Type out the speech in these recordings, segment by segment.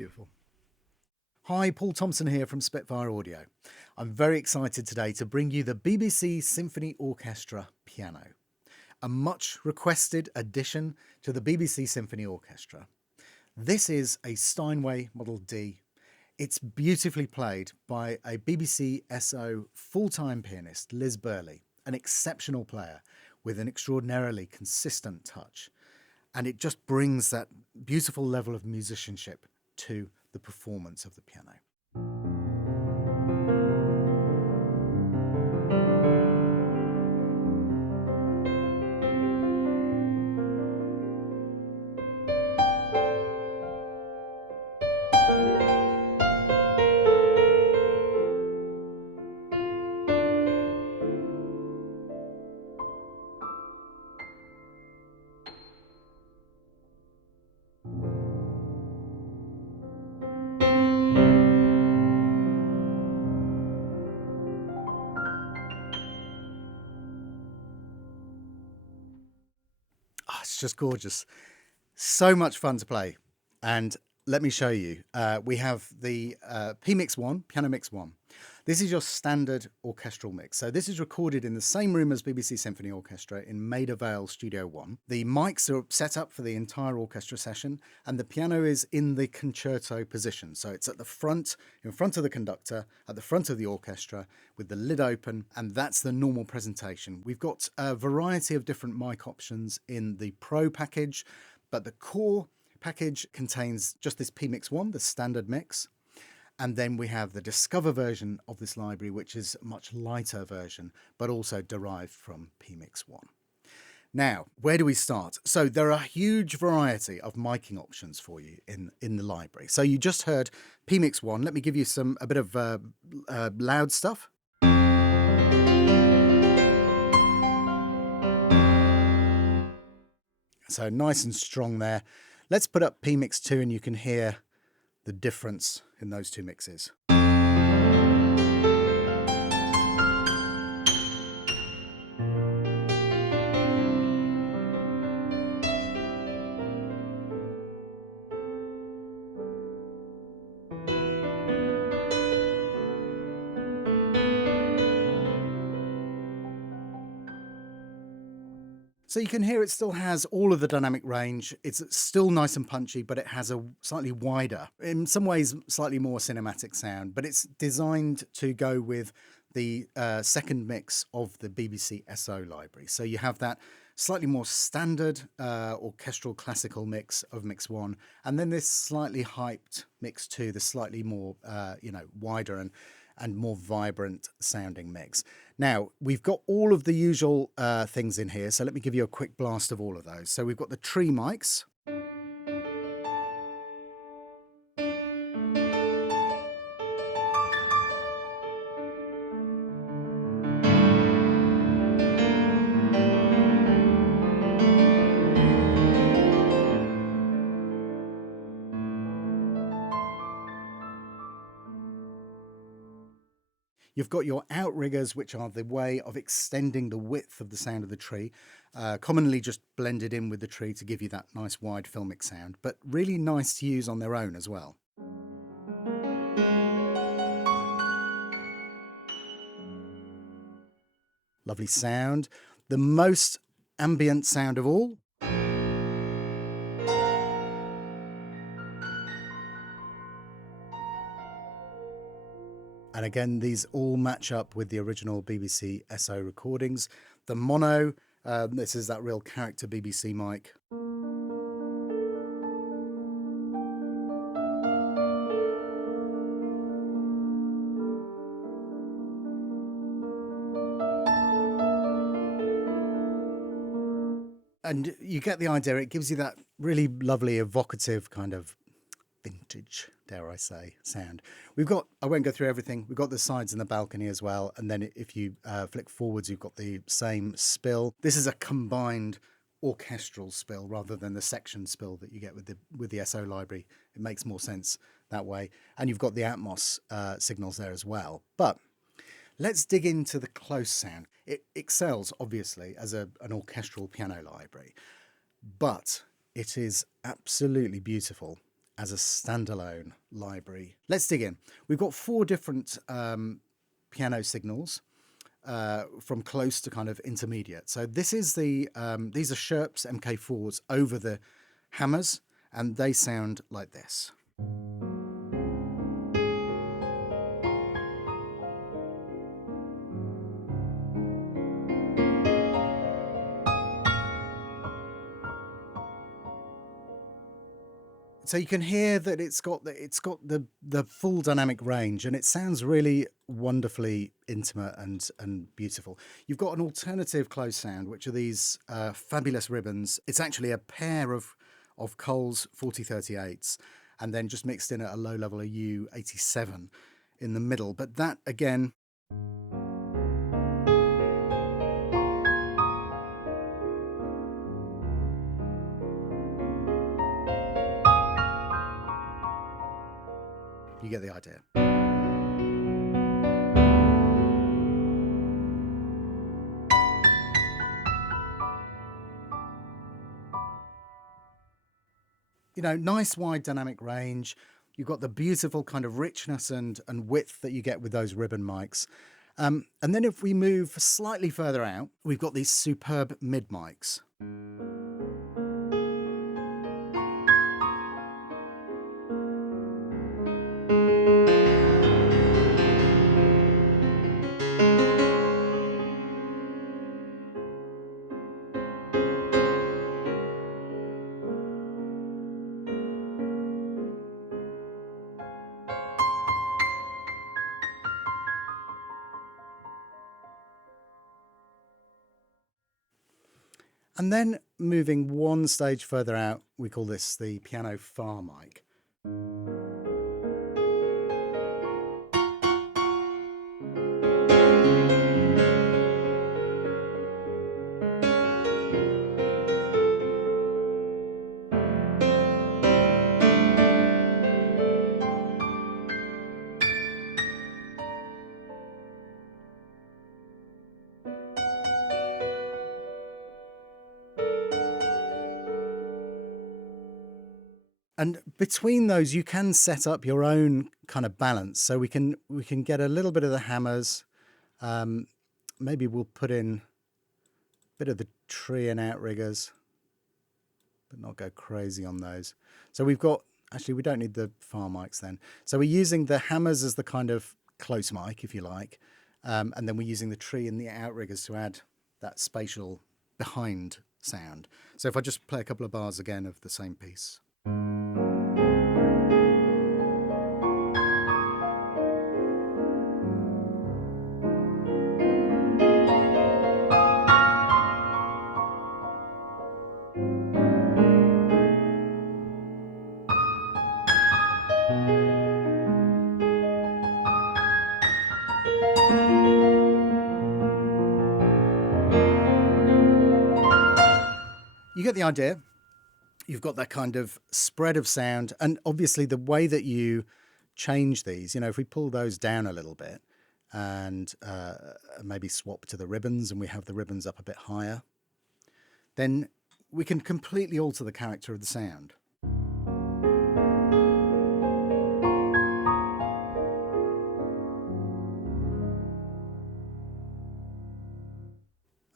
Beautiful. Hi, Paul Thompson here from Spitfire Audio. I'm very excited today to bring you the BBC Symphony Orchestra piano, a much requested addition to the BBC Symphony Orchestra. This is a Steinway Model D. It's beautifully played by a BBCSO full-time pianist, Liz Burley, an exceptional player with an extraordinarily consistent touch. And it just brings that beautiful level of musicianship to the performance of the piano. It's just gorgeous. So much fun to play. And let me show you. We have the P-Mix 1, Piano Mix 1. This is your standard orchestral mix. So this is recorded in the same room as BBC Symphony Orchestra in Maida Vale Studio 1. The mics are set up for the entire orchestra session, and the piano is in the concerto position. So it's at the front, in front of the conductor, at the front of the orchestra, with the lid open, and that's the normal presentation. We've got a variety of different mic options in the Pro package, but the Core package contains just this P-Mix 1, the standard mix. And then we have the Discover version of this library, which is a much lighter version, but also derived from P-Mix 1. Now, where do we start? So there are a huge variety of miking options for you in the library. So you just heard P-Mix 1. Let me give you a bit of loud stuff. So nice and strong there. Let's put up P-Mix 2 and you can hear the difference in those two mixes. So you can hear it still has all of the dynamic range. It's still nice and punchy, but it has a slightly wider, in some ways slightly more cinematic sound, but it's designed to go with the second mix of the BBCSO library. So you have that slightly more standard orchestral classical mix of Mix 1, and then this slightly hyped Mix 2, the slightly more wider and more vibrant sounding mix. Now, we've got all of the usual things in here, so let me give you a quick blast of all of those. So we've got the tree mics. You've got your Outriggers, which are the way of extending the width of the sound of the tree, commonly just blended in with the tree to give you that nice wide filmic sound, but really nice to use on their own as well. Lovely sound. The most ambient sound of all. And again, these all match up with the original BBCSO recordings. The mono, this is that real character BBC mic. And you get the idea, it gives you that really lovely, evocative kind of vintage, dare I say, sound. We've got, I won't go through everything, we've got the sides and the balcony as well, and then if you flick forwards, you've got the same spill. This is a combined orchestral spill rather than the section spill that you get with the SO library. It makes more sense that way. And you've got the Atmos signals there as well. But let's dig into the close sound. It excels, obviously, as an orchestral piano library, but it is absolutely beautiful as a standalone library. Let's dig in. We've got 4 different piano signals from close to kind of intermediate. So this is these are Scherp's MK4s over the hammers, and they sound like this. So you can hear that it's got the full dynamic range, and it sounds really wonderfully intimate and beautiful. You've got an alternative close sound, which are these fabulous ribbons. It's actually a pair of Cole's 4038s, and then just mixed in at a low level of U87 in the middle. But that again, you get the idea. You know, nice wide dynamic range. You've got the beautiful kind of richness and width that you get with those ribbon mics. And then if we move slightly further out, we've got these superb mid mics. And then moving one stage further out, we call this the piano far mic. And between those, you can set up your own kind of balance. So we can get a little bit of the hammers. Maybe we'll put in a bit of the tree and outriggers, but not go crazy on those. So we've got, actually, we don't need the far mics then. So we're using the hammers as the kind of close mic, if you like. And then we're using the tree and the outriggers to add that spatial behind sound. So if I just play a couple of bars again of the same piece. You get the idea. You've got that kind of spread of sound, and obviously the way that you change these, you know, if we pull those down a little bit and maybe swap to the ribbons, and we have the ribbons up a bit higher, then we can completely alter the character of the sound.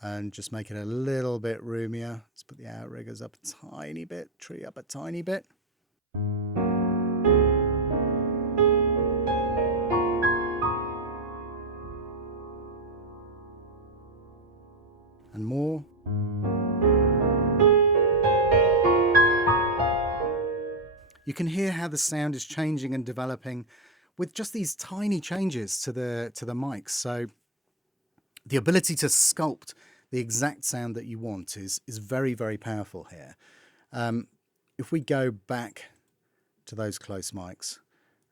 And just make it a little bit roomier. Let's put the outriggers up a tiny bit, tree up a tiny bit. And more. You can hear how the sound is changing and developing with just these tiny changes to the mics. So the ability to sculpt the exact sound that you want is very, very powerful here. If we go back to those close mics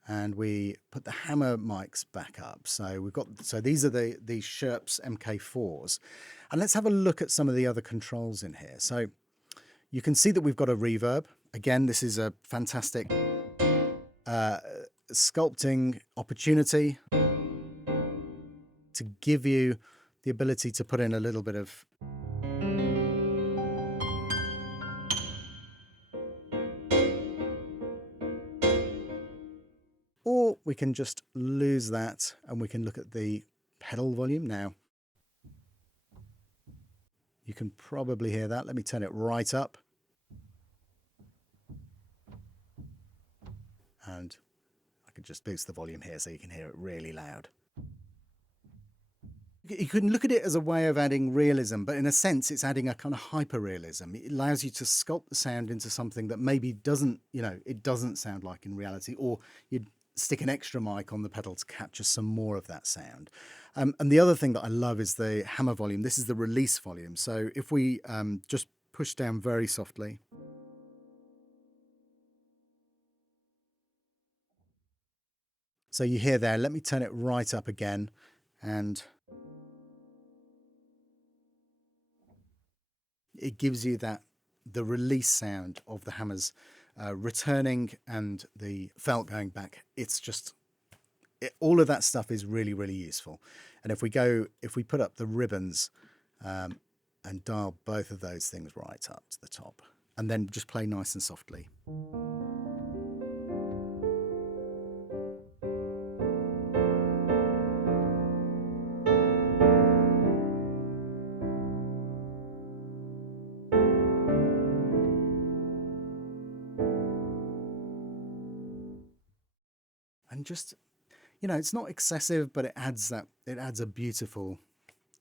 and we put the hammer mics back up, so these are these Scherp's MK4s, and let's have a look at some of the other controls in here. So you can see that we've got a reverb. Again, this is a fantastic sculpting opportunity to give you the ability to put in a little bit of we can just lose that and we can look at the pedal volume now. You can probably hear that. Let me turn it right up. And I could just boost the volume here so you can hear it really loud. You can look at it as a way of adding realism, but in a sense, it's adding a kind of hyper-realism. It allows you to sculpt the sound into something that maybe doesn't, it doesn't sound like in reality, or you'd stick an extra mic on the pedal to capture some more of that sound. And the other thing that I love is the hammer volume. This is the release volume. So if we just push down very softly. So you hear there, let me turn it right up again, and it gives you the release sound of the hammers returning and the felt going back. It's just, all of that stuff is really, really useful. And if we put up the ribbons and dial both of those things right up to the top, and then just play nice and softly. And just, it's not excessive, but it adds a beautiful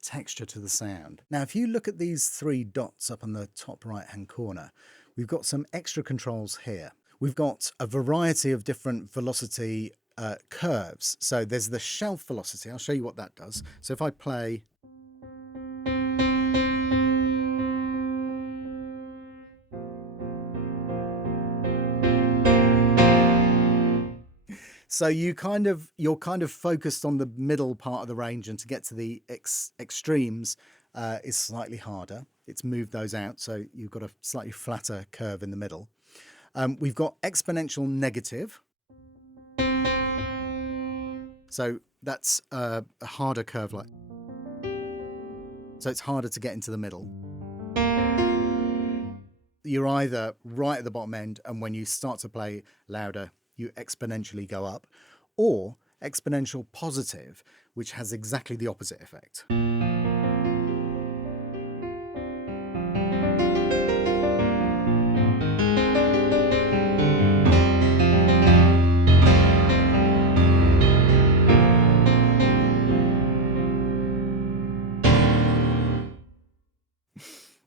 texture to the sound. Now, if you look at these three dots up on the top right hand corner, we've got some extra controls here. We've got a variety of different velocity curves. So there's the shelf velocity. I'll show you what that does. So if I play, so you're kind of focused on the middle part of the range, and to get to the extremes is slightly harder. It's moved those out, so you've got a slightly flatter curve in the middle. We've got exponential negative. So that's a harder curve, so it's harder to get into the middle. You're either right at the bottom end, and when you start to play louder, you exponentially go up, or exponential positive, which has exactly the opposite effect.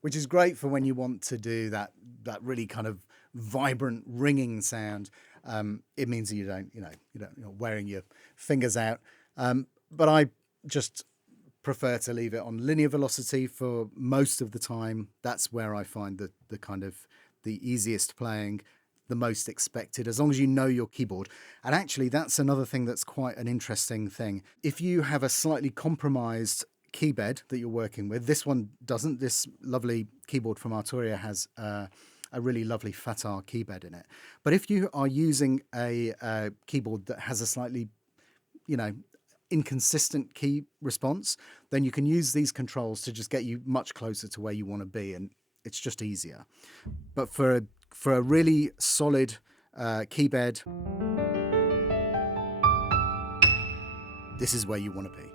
Which is great for when you want to do that really kind of vibrant ringing sound. It means that you're not wearing your fingers out. But I just prefer to leave it on linear velocity for most of the time. That's where I find the kind of the easiest playing, the most expected, as long as you know your keyboard. And actually, that's another thing that's quite an interesting thing. If you have a slightly compromised keybed that you're working with, this one doesn't. This lovely keyboard from Outriggers has a really lovely Fatar keybed in it. But if you are using a keyboard that has a slightly, inconsistent key response, then you can use these controls to just get you much closer to where you want to be, and it's just easier. But for a really solid keybed, this is where you want to be.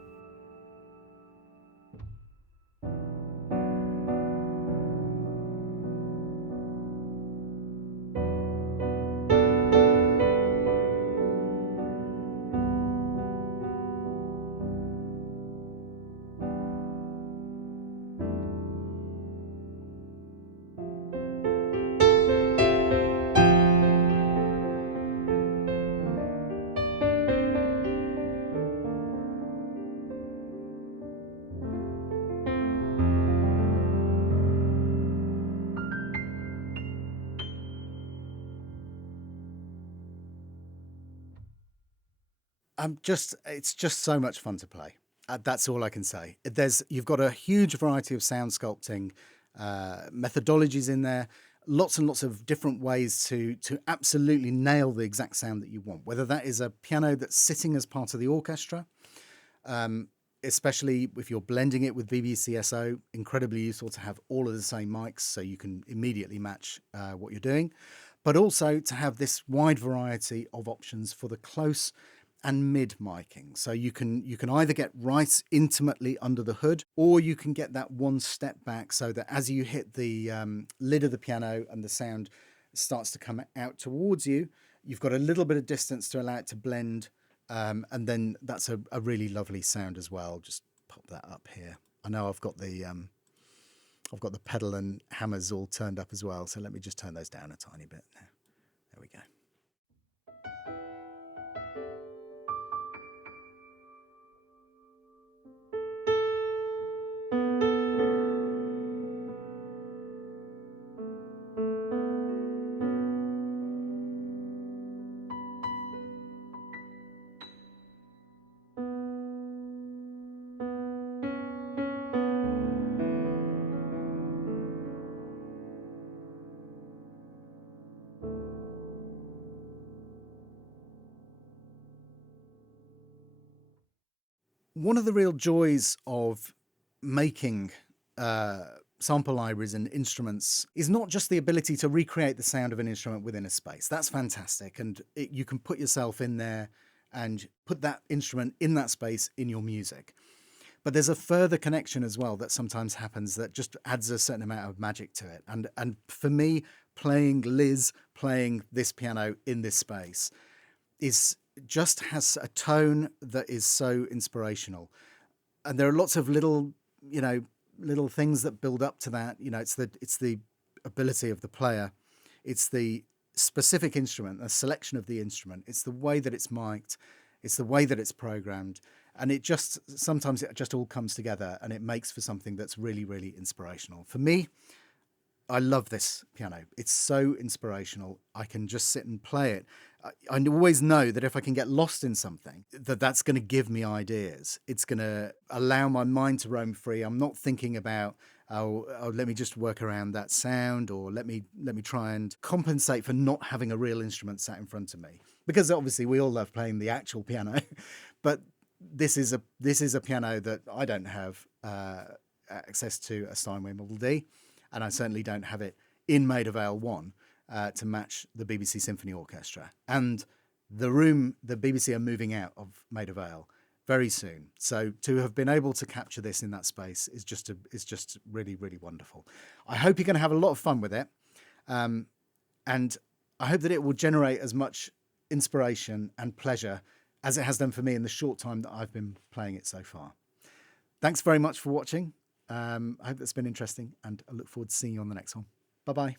It's just so much fun to play. That's all I can say. You've got a huge variety of sound sculpting methodologies in there, lots and lots of different ways to absolutely nail the exact sound that you want, whether that is a piano that's sitting as part of the orchestra, especially if you're blending it with BBCSO, incredibly useful to have all of the same mics so you can immediately match what you're doing, but also to have this wide variety of options for the close and mid miking. So you can either get right intimately under the hood, or you can get that one step back so that as you hit the lid of the piano and the sound starts to come out towards you, you've got a little bit of distance to allow it to blend. And then that's a really lovely sound as well. Just pop that up here. I know I've got the pedal and hammers all turned up as well. So let me just turn those down a tiny bit now. There we go. One of the real joys of making sample libraries and instruments is not just the ability to recreate the sound of an instrument within a space. That's fantastic. And you can put yourself in there and put that instrument in that space in your music. But there's a further connection as well that sometimes happens that just adds a certain amount of magic to it. And for me, playing this piano in this space has a tone that is so inspirational. And there are lots of little things that build up to that. It's the ability of the player. It's the specific instrument, the selection of the instrument. It's the way that it's mic'd. It's the way that it's programmed. And sometimes it just all comes together and it makes for something that's really, really inspirational. For me, I love this piano. It's so inspirational. I can just sit and play it. I always know that if I can get lost in something, that's going to give me ideas. It's going to allow my mind to roam free. I'm not thinking about, let me just work around that sound, or let me try and compensate for not having a real instrument sat in front of me. Because obviously we all love playing the actual piano, but this is a piano that I don't have access to a Steinway Model D. And I certainly don't have it in Maida Vale 1 to match the BBC Symphony Orchestra. And the BBC are moving out of Maida Vale very soon. So to have been able to capture this in that space is just really, really wonderful. I hope you're going to have a lot of fun with it. And I hope that it will generate as much inspiration and pleasure as it has done for me in the short time that I've been playing it so far. Thanks very much for watching. I hope that's been interesting, and I look forward to seeing you on the next one. Bye-bye.